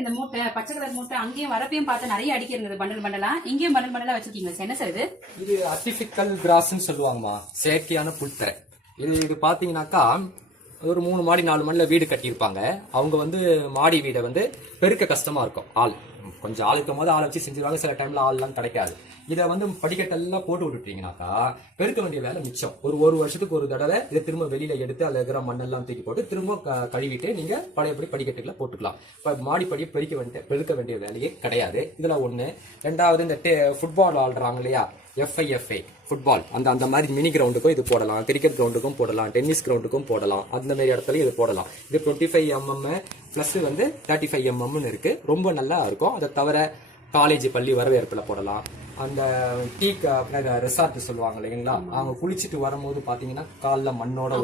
இந்த மூட்டை பச்சை கலர் மூட்டை அங்கேயும் வரப்பையும் பார்த்து நிறைய அடிக்கிறது பண்டல் பண்டலா, இங்கேயும் பண்டல் பண்டலா வச்சிருக்கீங்க சார். என்ன சார் இது? இது ஆர்டிபிஷியல் கிராஸ்ன்னு சொல்லுவாங்கம்மா, செயற்கையான புல்தரை. இது பாத்தீங்கன்னாக்கா ஒரு 3 மாடி 4 மாடில வீடு கட்டியிருப்பாங்க. அவங்க வந்து மாடி வீடை வந்து பெருக்க கஷ்டமா இருக்கும். ஆள் கொஞ்சம் ஆள் இருக்கும் போது ஆளை வச்சு செஞ்சிருவாங்க. சில டைம்ல ஆள்லாம் கிடைக்காது. இதை வந்து படிக்கட்டெல்லாம் போட்டு விட்டுட்டீங்கன்னாக்கா பெருக்க வேண்டிய வேலை மிச்சம். ஒரு வருஷத்துக்கு ஒரு தடவை இதை திரும்ப வெளியில எடுத்து அதில் இருக்கிற மண்ணெல்லாம் தூக்கி போட்டு திரும்ப கழுவிட்டு நீங்க பழையபடி படிக்கட்டுகளை போட்டுக்கலாம். இப்ப மாடிப்படியை பெருக்க வேண்டிய வேலையே கிடையாது. இதுல ஒண்ணு. ரெண்டாவது, இந்த ஃபுட்பால் ஆடுறாங்க இல்லையா, FIFA ஃபுட்பால், அந்த மாதிரி மினி கிரவுண்டுக்கும் இது போடலாம், கிரிக்கெட் கிரவுண்டுக்கும் போடலாம், டென்னிஸ் கிரவுண்டுக்கும் போடலாம். அந்த மாதிரி இடத்துலயும் இது போடலாம். இது 25 mm பிளஸ் வந்து 35 mm இருக்கு. ரொம்ப நல்லா இருக்கும். அதை தவிர காலேஜ் பள்ளி வரவேற்புல போடலாம். அந்த டீ ரெசார்ட் சொல்லுவாங்க இல்லைங்களா, அவங்க குளிச்சுட்டு வரும்போது பாத்தீங்கன்னா கால்ல மண்ணோட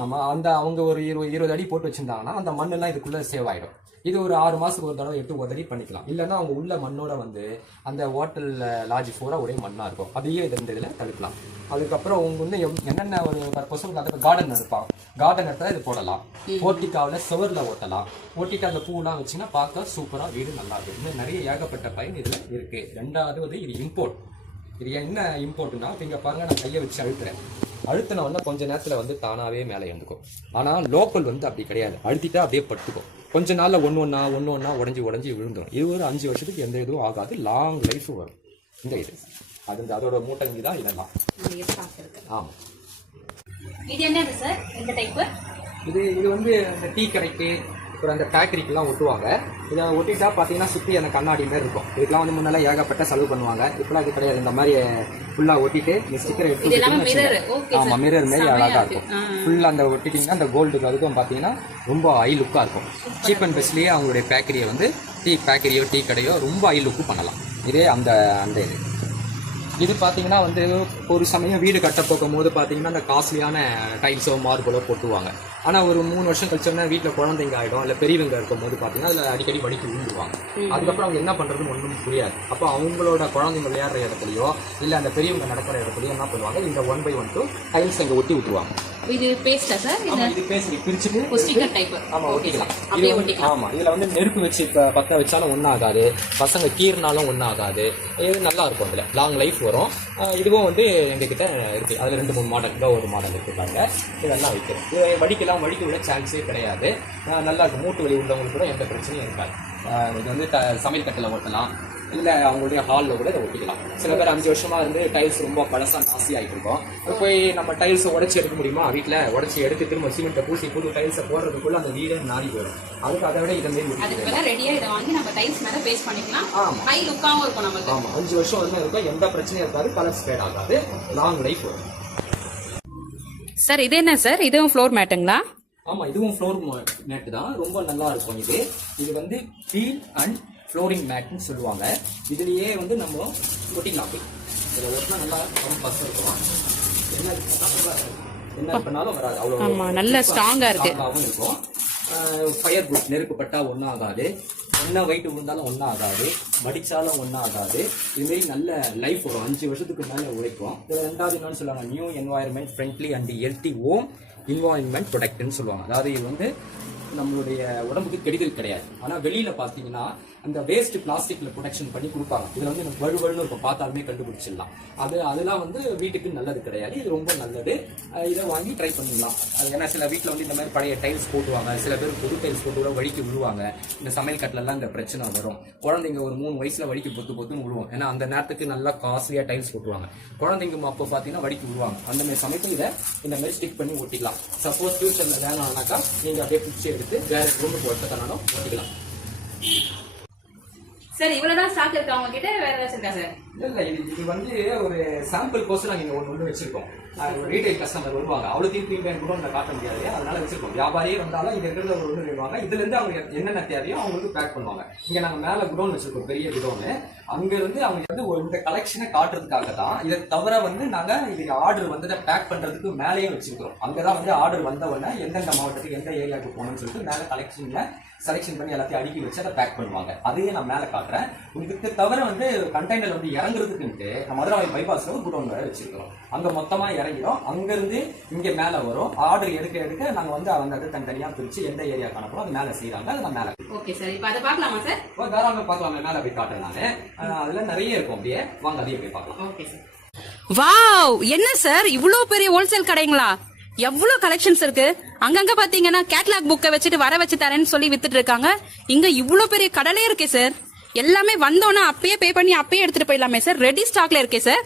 ஆமா, அந்த அவங்க ஒரு 20 அடி போட்டு வச்சிருந்தாங்கன்னா அந்த மண் எல்லாம் இதுக்குள்ள சேவ் ஆயிடும். இது ஒரு 6 மாசத்துக்கு ஒரு தடவை 8 உதவி பண்ணிக்கலாம். இல்லைன்னா அவங்க உள்ள மண்ணோட வந்து அந்த ஹோட்டல் லாட்ஜ் பூரா ஒரே மண்ணா இருக்கும். அதையே இந்த இதுல தடுக்கலாம். அதுக்கப்புறம் அவங்க வந்து என்னென்ன ஒரு பர்பஸ் கார்டன் இருப்பாங்க. கார்டன் இடத்துல இது போடலாம். போர்ட்டிகாவில் சுவர்ல ஓட்டலாம். ஓட்டிட்டு அந்த பூலாம் வச்சுன்னா பார்க்க சூப்பரா வீடு நல்லா இருக்கும். இன்னும் நிறைய ஏகப்பட்ட பயன் இதுல இருக்கு. ரெண்டாவது, இது இம்போர்ட். இது என்ன இம்போர்ட்னா, இங்க பாருங்க, நான் கையை வச்சு அழுத்தின வந்து கொஞ்ச நேரத்துல வந்து தானாவே மேலே எழுந்துக்கும். ஆனா லோக்கல் வந்து அப்படி கிடையாது. அழுத்திட்டா அப்படியே படுத்துக்கும். கொஞ்ச நாள்ல ஒன்னு ஒன்னா உடஞ்சி விழுந்துடும். இது ஒரு 5 வருஷத்துக்கு எந்த இதுவும் ஆகாது. லாங் லைஃப் வரும் இந்த இது. அதோட மூட்டங்கி தான் இதெல்லாம். ஆமா. இது என்னது சார் இந்த டைப்? இது வந்து இந்த டீ கடைக்கு அப்புறம் அந்த பேக்கரிக்கெல்லாம் ஒட்டுவாங்க. இதை ஒட்டிட்டா பார்த்தீங்கன்னா சுற்றி அந்த கண்ணாடி மாதிரி இருக்கும். இதுக்கெல்லாம் வந்து முன்னெல்லாம் ஏகப்பட்ட செலவு பண்ணுவாங்க. இப்பெல்லாம் அது கிடையாது. இந்த மாதிரி ஃபுல்லாக ஒட்டிட்டு இந்த ஸ்டிக்கரை எடுத்து ஆமா, மிரர் மாதிரி அழகா இருக்கும். ஃபுல்லாக அந்த ஒட்டிட்டீங்கன்னா அந்த கோல்டுக்கு அதுக்கும் பார்த்தீங்கன்னா ரொம்ப ஹை லுக்காக இருக்கும். சீப் அண்ட் பெஸ்ட்லேயே அவங்களுடைய பேக்கரியை வந்து டீ பேக்கரியோ டீ கடையோ ரொம்ப ஹை லுக்கு பண்ணலாம். இதே அந்த இது பார்த்தீங்கன்னா வந்து ஒரு சமயம் வீடு கட்ட போகும் போது பார்த்தீங்கன்னா அந்த காஸ்ட்லியான டைல்ஸோ மார்பிளோ போட்டுவாங்க. ஆனால் ஒரு 3 வருஷம் கழிச்சோம்னா வீட்டில் குழந்தைங்க ஆகிடும், இல்லை பெரியவங்க இருக்கும் போது பார்த்தீங்கன்னா அதில் அடிக்கடி வடிக்கு விழுந்துருவாங்க. அதுக்கப்புறம் அவங்க என்ன பண்ணுறதுன்னு ஒன்றும் புரியாது. அப்போ அவங்களோட குழந்தைங்க விளையாடுற இடத்துலையோ இல்லை அந்த பெரியவங்க நடக்கிற இடத்துலையோ என்ன பண்ணுவாங்க, இந்த 1 by 1 டைல்ஸ் அங்கே ஒட்டி விட்டுருவாங்க. இது பேஸ்டா சார்? இது பேஸ்ட் பிரிச்சுட்டு ஸ்டிக்கர் டைப். ஆமா, ஒட்டிக்கலாம். ஆமா, இதுல வந்து நெருப்பு வச்சு பத்த வச்சாலும் ஒன்னும் ஆகாது. பசங்க கீறினாலும் ஒன்னும் ஆகாது. இது நல்லா இருக்கும். இதுல லாங் லைஃப் வரும். இதுவும் வந்து எங்ககிட்ட இருக்கு. அதுல 2-3 மாடல் ஒரு மாடல் இருக்காங்க. இதெல்லாம் வைக்கிறோம். இது வடிக்க விட சான்ஸே கிடையாது. நல்லா இருக்கும். மூட்டு வலி உள்ளவங்களுக்கு கூட எந்த பிரச்சனையும் இருக்காது. இது வந்து சமையல் கட்டில ஓட்டலாம், இல்லை அவங்களுடைய ஹாலில் கூட இதை ஒட்டிக்கலாம். சில பேர் 5 வருஷமா இருந்து டைல்ஸ் ரொம்ப பழசா நாசி ஆகிட்டு இருக்கோம். போய் நம்ம டைல்ஸை உடச்சி எடுக்க முடியுமா? வீட்டில் உடச்சி எடுத்து திரும்ப சிமெண்ட்டை பூசி புது டைல்ஸை போடுறதுக்குள்ள அந்த வீடே நாடி போயிடும். அதுக்கு அதை விட இதை ரெடியா இதை வாங்கி நம்ம டைல்ஸ் மேல பேஸ்ட் பண்ணிக்கலாம். ஹை லுக்காவும் இருக்கும் நமக்கு. ஆமா, 5 வருஷம் வந்து இருக்கும். எந்த பிரச்சனையும் இருக்காது. கலர் ஸ்பேட் ஆகாது. லாங் லைஃப் வரும். சார் இது என்ன சார்? இதுவும் ஃப்ளோர் மேட்டுங்களா? ஆமா, இதுவும் ஃப்ளோர் மேட் தான். ரொம்ப நல்லா இருக்கும். இது வந்து பீல் அண்ட் ஃப்ளோரிங் மேட்னு சொல்லுவாங்க. இதுலயே வந்து நம்ம ஒட்டிக்கலாம். இதில் ஒட்டினா நல்லா பஸ் இருக்கும். என்ன பண்ணாலும் வராது. அவ்வளோ நல்ல ஸ்ட்ராங்கா இருக்கும். Fire proof. நெருப்பு பட்டா ஒன்றும் ஆகாது. என்ன வெயிட் விழுந்தாலும் ஒன்றும் ஆகாது. மடிச்சாலும் ஒன்றும் ஆகாது. இதுமாரி நல்ல லைஃப் வரும். 5 வருஷத்துக்கு மேலே உழைக்கும். இதில் ரெண்டாவது என்னன்னு சொல்லுவாங்க, new environment friendly and healthy home environment ப்ரொடக்ட்னு சொல்லுவாங்க. அதாவது இது வந்து நம்மளுடைய உடம்புக்கு கெடுதல் கிடையாது. ஆனா வெளியில பாத்தீங்கன்னா அந்த வேஸ்ட் பிளாஸ்டிக்ல ப்ரொடக்ஷன் பண்ணி கொடுப்பாங்க. இதுல வந்து எனக்கு வலுவலுன்னு இருக்கும், பார்த்தாலுமே கண்டுபிடிச்சிடலாம். அதெல்லாம் வந்து வீட்டுக்கு நல்லது கிடையாது. இது ரொம்ப நல்லது. இதை வாங்கி ட்ரை பண்ணிடலாம். ஏன்னா சில வீட்டில் வந்து இந்த மாதிரி பழைய டைல்ஸ் போட்டுவாங்க. சில பேர் புது டைல்ஸ் போட்டு கூட வழிக்கு விழுவாங்க. இந்த சமையல் கட்டிலெல்லாம் இந்த பிரச்சனை வரும். குழந்தைங்க ஒரு 3 வயசுல வழிக்கு பொத்துன்னு விழுவோம். ஏன்னா அந்த நேரத்துக்கு நல்லா காஸ்ட்லியா டைல்ஸ் போட்டுவாங்க. குழந்தைங்க அப்போ பார்த்தீங்கன்னா வழிக்கு விழுவாங்க. அந்த மாதிரி சமயத்தில் இதை இந்த மாதிரி ஸ்டிக் பண்ணி ஒட்டிக்கலாம். சப்போஸ் ஃபியூச்சர்ல வேணாம்னாக்கா நீங்க அப்படியே பிடிச்சி எடுத்து வேற ரூமுக்கு ஒட்டத்தானாலும் ஒட்டிக்கலாம். சார் இவ்வளவுதான் ஸ்டாக் இருக்கு அவங்க கிட்ட, வேற ஏதாச்சும் இருக்கா சார்? இல்ல, இது வந்து ஒரு சாம்பிள் கோர்ஸ் நாங்க ஒன்று வச்சிருக்கோம். ரீட்டைல் கஸ்டமர் வருவாங்க, அவ்வளவு தீர்ப்பு கூட காட்ட முடியாது. அதனால வச்சிருக்கோம். வியாபாரியே வந்தாலும் இது இருக்கிறத ஒரு ஒன்று வேணுவாங்க. இதுல இருந்து அவங்க என்னென்ன தேவையோ அவங்களுக்கு பேக் பண்ணுவாங்க. இங்க நாங்க மேல குடோன் வச்சிருக்கோம், பெரிய குடோனு. அங்க இருந்து அவங்க வந்து இந்த கலெக்ஷனை காட்டுறதுக்காக தான். இதை தவிர வந்து நாங்க இதுக்கு ஆர்டர் வந்ததை பேக் பண்றதுக்கு மேலேயே வச்சிருக்கிறோம். அங்கதான் வந்து ஆர்டர் வந்த உடனே எந்தெந்த மாவட்டத்துக்கு எந்த ஏரியாவுக்கு போகணும்னு சொல்லிட்டு மேல கலெக்ஷன்ல செலக்ஷன் பண்ணி எல்லாத்தையும் அடுக்கி வச்சு அதை பேக் பண்ணுவாங்க. அதையே நான் மேல காட்டுறேன். உங்களுக்கு தவிர வந்து கண்டெய்னர் வந்து இறங்குறதுக்குன்ட்டு நம்ம மதுரை பைபாஸ்ல ஒரு குடோன் வேற வச்சிருக்கிறோம். அங்க மொத்தமா இறங்கிடும். அங்க இருந்து இங்க மேல வரும். ஆர்டர் எடுக்க நாங்க வந்து அவங்க தனித்தனியா பிரிச்சு எந்த ஏரியா காணப்போ அது மேல செய்யறாங்க. அதை நான் மேல ஓகே சார், இப்போ அதை பார்க்கலாமா சார்? தாராளமா பார்க்கலாம். மேல போய் காட்டுறேன் நானு. அதுல நிறைய இருக்கும். அப்படியே வாங்க அதையே போய் பார்க்கலாம். Okay sir. வாவ், என்ன சார் இவ்ளோ பெரிய ஹோல்சேல் கடைங்களா? எவ்வளவு கலெக்ஷன்ஸ் இருக்கு. அங்கங்க பாத்தீங்கன்னா கேட்லாக் புக்கை வச்சுட்டு வர வச்சு தரேன்னு சொல்லி வித்துட்டு இருக்காங்க. இங்க இவ்ளோ பெரிய கடலே இருக்கே சார். எல்லாமே வந்தோன்னா அப்பயே பே பண்ணி அப்பயே எடுத்துட்டு போயிடலாமே சார். ரெடி ஸ்டாக்ல இருக்கே சார்.